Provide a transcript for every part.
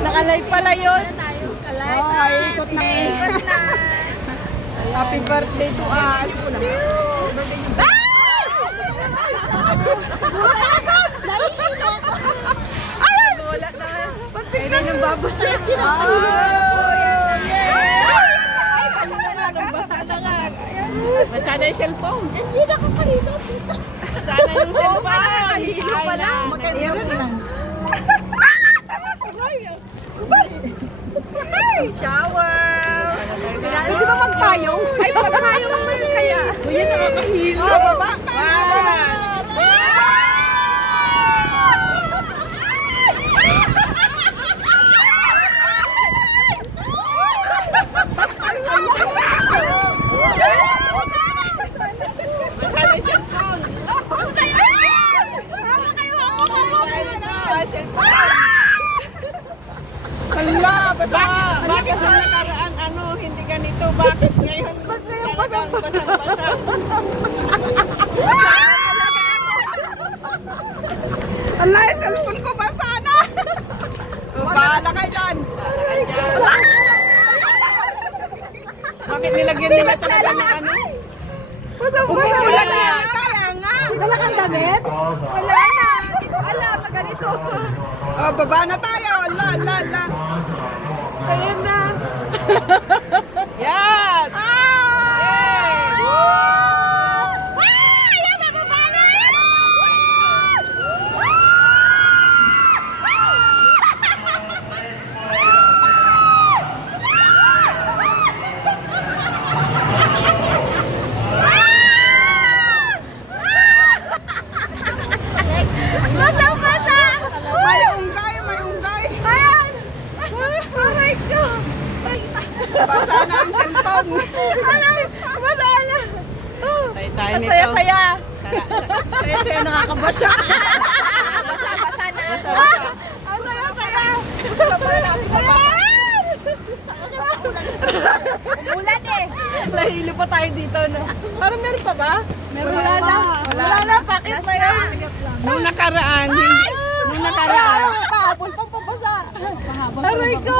Nakalive pala yun. Kalive. Oh, ikot na. Happy birthday to us. Ayun! Wala na. Pagpigla ng babas. Basa na yung cellphone. Hindi na kakalito. Basa na yung cellphone. Kalito pala. Magkaiyak lang. Shower! Hindi ba magpayong? Ay, magpayong naman kaya. Kuya, nakakahilo. Baba. Hala, basa! Bakit sa nakaraan, hindi ganito? Bakit ngayon? Basang-basang? Hala, yung cellphone ko basa na! Bahala kayo dyan! Bakit nilagyan nila sa laban ng ano? Wala na! Kaya nga! Wala kang damit? Wala na! Hindi ko alam na ganito. Oh, baba na tayo! La! Ayun na! Yan! Yay! Ayan, bababa na! May unggay! Ayan! Oh my God! Basa na ang cellphone! Basa na! Saya-saya! Saya-saya nakakabasa! Basa na! Ang saya-saya! Umulan eh! Nahilo pa tayo dito, no? Parang meron pa ba? Wala na! Bakit ba yun? Nung nakaraan, kahapon pang pabasa. Aray ko.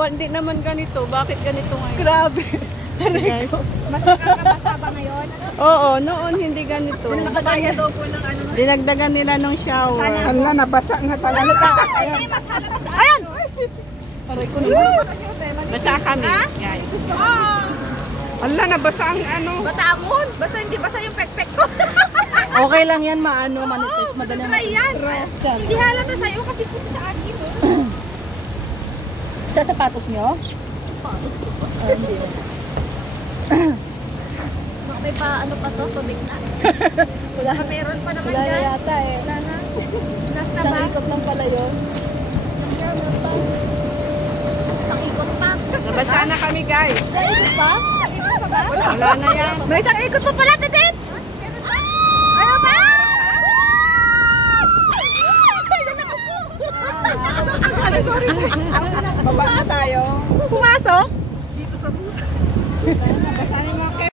Hindi naman ganito. Bakit ganito ngayon? Grabe. Aray ko. Mas nakakabasa ba ngayon? Oo, noon hindi ganito. Nakadaya daw po ng ano. Dinagdagan nila ng shower. Hala, nabasa nga talaga. Ayan! Aray ko naman. Basa kami. Guys. Hala, nabasa ang ano. Basa amon. Basa hindi basa yung pekpek ko. Okay lang yan, manitis, madali. Try yan. Hindi halata sa'yo kasi puto sa akin. Sa sapatos nyo? Hindi. May pa ano pa to? Tubig na? Wala. Meron pa naman Wala dyan. yata eh. Wala na. Last na Isang ba? ikot lang pala yun. Isang ikot pa. Nabasa na kami, guys. Isang ikot pa? Isang ikot pa ba? Wala na yan. May isang ikot pa pala, Titit! Ano ba? Sorry. Baba na tayo. Pumasok? Dito sa buhay. Nabasa na yung mga